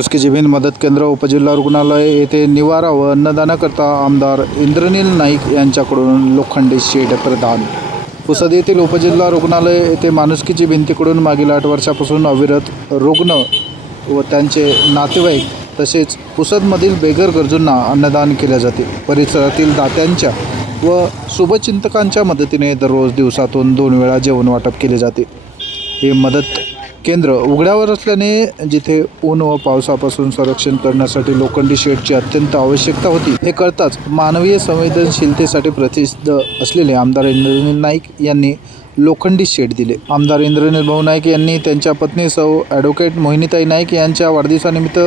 नसकीची भिन मदत केंद्र उपजिल्हा रुग्णालय येथे निवारा व अन्नदानाकरता आमदार इंद्रनील नाईक यांच्याकडून लोखंडी शेड प्रदान पुसद येथील उपजिल्हा रुग्णालय येथे माणुसकीची भिंतीकडून मागील आठ वर्षापासून अविरत रुग्ण व त्यांचे नातेवाईक तसेच पुसदमधील बेघर गरजूंना अन्नदान केले जाते परिसरातील दात्यांच्या व शुभचिंतकांच्या मदतीने दररोज दिवसातून दोन वेळा जेवण वाटप केले जाते हे मदत केंद्र उघड्यावर असल्याने जिथे ऊन व पावसापासून संरक्षण करण्यासाठी लोखंडी शेडची अत्यंत आवश्यकता होती हे कळताच मानवीय संवेदनशीलतेसाठी प्रसिद्ध असलेले आमदार इंद्रनील नाईक यांनी लोखंडी शेड दिले. आमदार इंद्रनील भाऊ नाईक यांनी त्यांच्या पत्नी सौ ॲडव्होकेट मोहिनीताई नाईक यांच्या वाढदिवसानिमित्त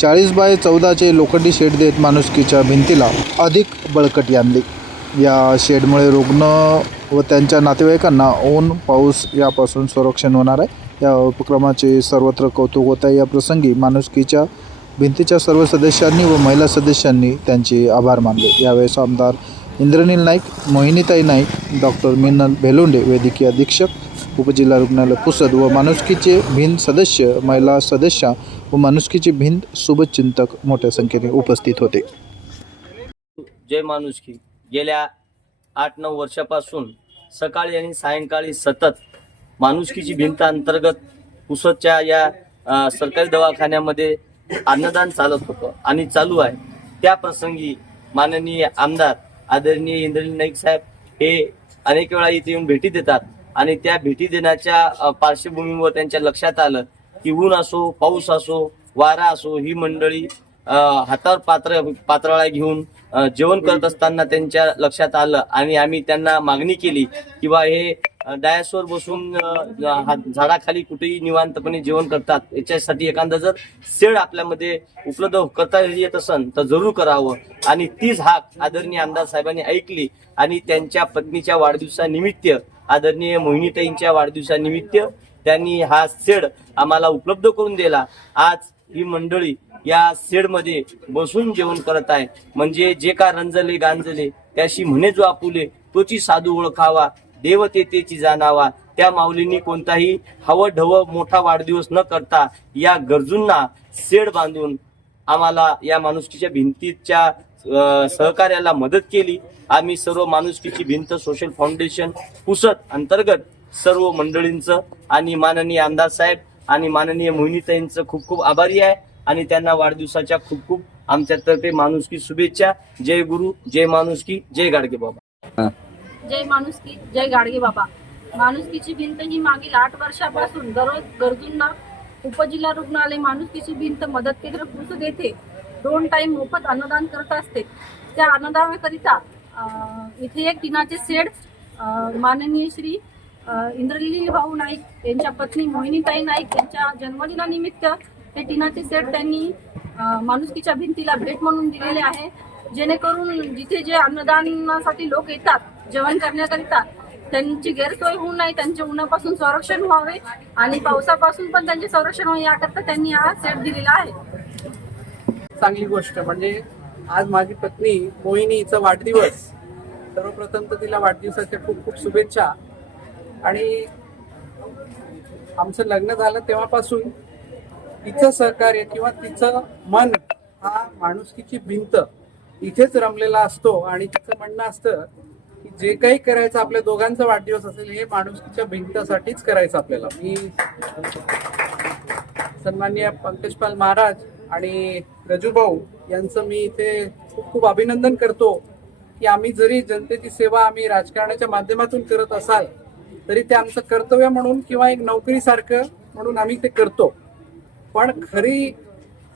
चाळीस बाय चौदाचे लोखंडी शेड देत माणुसकीच्या भिंतीला अधिक बळकटी आणली. या शेडमुळे रुग्ण व त्यांच्या नातेवाईकांना ऊन पाऊस यापासून संरक्षण होणार आहे. या उपक्रमाचे सर्वत्र कौतुक होत आहे. या प्रसंगी माणुसकीच्या भिंतीच्या सर्व सदस्यांनी व महिला सदस्यांनी त्यांचे आभार मानले. यावेळेस आमदार इंद्रनील नाईक मोहिनीताई नाईक डॉक्टर मिनल भेलोंडे वैद्यकीय अधीक्षक उपजिल्हा रुग्णालय पुसद व माणुसकीचे भिंत सदस्य महिला सदस्या व माणुसकीचे भिंत शुभचिंतक मोठ्या संख्येने उपस्थित होते. जय माणुसकी. गेल्या आठ नऊ वर्षापासून सकाळी आणि सायंकाळी सतत माणुसकीची भिंत अंतर्गत पुसदच्या या सरकारी दवाखान्यामध्ये अन्नदान चालत होतं आणि चालू आहे. त्या प्रसंगी माननीय आमदार आदरणीय इंद्रनील नाईक साहेब हे अनेक वेळा इथे येऊन भेटी देतात आणि त्या भेटी देण्याच्या पार्श्वभूमीवर त्यांच्या लक्षात आलं की ऊन असो पाऊस असो वारा असो ही मंडळी हातावर पात्र पात्राळा घेऊन जेवण करत असताना त्यांच्या लक्षात आलं आणि आम्ही त्यांना मागणी केली किंवा हे डायसवर बसून झाडाखाली कुठेही निवांतपणे जेवण करतात. याच्यासाठी एखादा जर सेड आपल्यामध्ये उपलब्ध करता येत असेल तर जरूर करावं. आणि तीच हाक आदरणीय आमदार साहेबांनी ऐकली आणि त्यांच्या पत्नीच्या वाढदिवसानिमित्त आदरणीय मोहिनीताईंच्या वाढदिवसानिमित्त त्यांनी हा सेड आम्हाला उपलब्ध करून दिला. आज ही मंडळी या शेडमध्ये बसून जेवण करत आहे. म्हणजे जे का रंजले गांजले त्याशी म्हणे जो आपुले तोची साधू ओळखावा. देवतेची जाणावा. त्या माऊलींनी कोणताही हवं ढव मोठा वाढदिवस न करता या गरजूंना सेड बांधून आम्हाला या माणुसकीच्या भिंतीच्या सहकार्याला मदत केली. आम्ही सर्व माणुसकीची भिंत सोशल फाउंडेशन पुसत अंतर्गत सर्व मंडळींचं आणि माननीय आमदार साहेब आणि माननीय मोहिनीताईंचं खूप खूप आभारी आहे. आणि त्यांना वाढदिवसाच्या खूप खूप आमच्यातर्फे माणुसकी शुभेच्छा. जय गुरु जय माणुसकी जय गाडगे बाबा. जय माणुसकी जय गाडगे बाबा. माणुसकीची भिंत ही मागील आठ वर्षापासून दररोज गरजूंना उपजिल्हा रुग्णालय माणुसकीची भिंत मदत केंद्र पुसद देते. दोन टाइम मोफत अन्नदान करत असते. त्या अन्नदानाकरिता इथे एक दिनाचे सेड माननीय श्री अं, इंद्रलीली भाऊ नाईक यांच्या पत्नी मोहिनीताई नाईक यांच्या जन्मदिनानिमित्त हे टिनाचे सेट त्यांनी माणुसकीच्या भिंतीला भेट म्हणून दिलेले आहे. जेणेकरून जिथे जे अन्नदानासाठी लोक येतात जेवण करण्याकरिता त्यांची गैरसोय होऊ नये त्यांच्या उन्हापासून संरक्षण व्हावे आणि पावसापासून पण त्यांचे संरक्षण व्हावे याकरता त्यांनी हा सेट दिलेला आहे. चांगली गोष्ट म्हणजे आज माझी पत्नी मोहिनीचा वाढदिवस. सर्वप्रथम तर तिला वाढदिवसाच्या खूप खूप शुभेच्छा. आणि आमचं लग्न झालं तेव्हापासून तिचं सहकार्य किंवा तिचं मन हा माणुसकीची भिंत इथेच रमलेला असतो आणि तिचं म्हणणं असतं जे काही करायचं आपल्या दोघांचा वाढदिवस असेल हे माणुसकीच्या भिंतासाठीच करायचं आपल्याला. मी सन्माननीय पंकजपाल महाराज आणि रजूभाऊ यांचं मी इथे खूप खूप अभिनंदन करतो की आम्ही जरी जनतेची सेवा आम्ही राजकारणाच्या माध्यमातून करत असाल तरी ते आमचं कर्तव्य म्हणून किंवा एक नोकरीसारखं म्हणून आम्ही ते करतो. पण खरी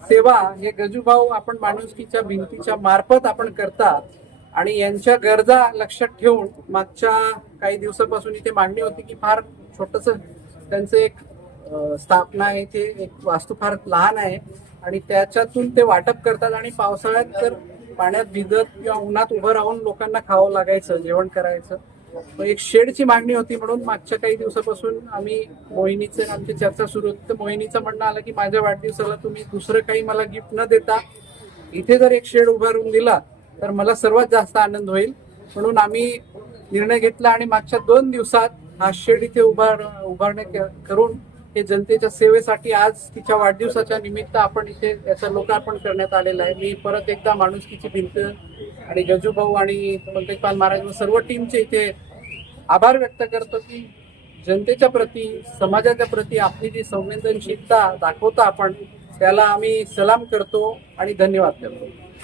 सेवा हे गजूभाऊ आपण माणुसकीच्या भिंतीच्या मार्फत आपण करतात आणि यांच्या गरजा लक्षात ठेवून मागच्या काही दिवसापासून इथे मांडणी होती की फार छोटस त्यांचं एक स्थापना आहे. ते एक वास्तू फार लहान आहे आणि त्याच्यातून ते वाटप करतात आणि पावसाळ्यात तर पाण्यात भिजत किंवा उन्हात उभं राहून लोकांना खावं लागायचं जेवण करायचं. मग एक शेडची मागणी होती म्हणून मागच्या काही दिवसापासून आम्ही मोहिनीचे आमची चर्चा सुरू होती. तर मोहिनीचं म्हणणं आलं की माझ्या वाढदिवसाला तुम्ही दुसरं काही मला गिफ्ट न देता इथे जर एक शेड उभारून दिला तर मला सर्वात जास्त आनंद होईल. म्हणून आम्ही निर्णय घेतला आणि मागच्या दोन दिवसात हा शेड इथे उभार उभारणे के- करून हे जनतेच्या सेवेसाठी आज तिच्या वाढदिवसाच्या निमित्त आपण इथे याचं लोकार्पण करण्यात आलेलं आहे. मी परत एकदा माणुसकीची भिंत आणि गजूभाऊ आणि पंकजपाल महाराज व सर्व टीमचे इथे आभार व्यक्त करतो की जनतेच्या प्रती समाजाच्या प्रती आपली जी संवेदनशीलता दाखवता आपण त्याला आम्ही सलाम करतो आणि धन्यवाद करतो.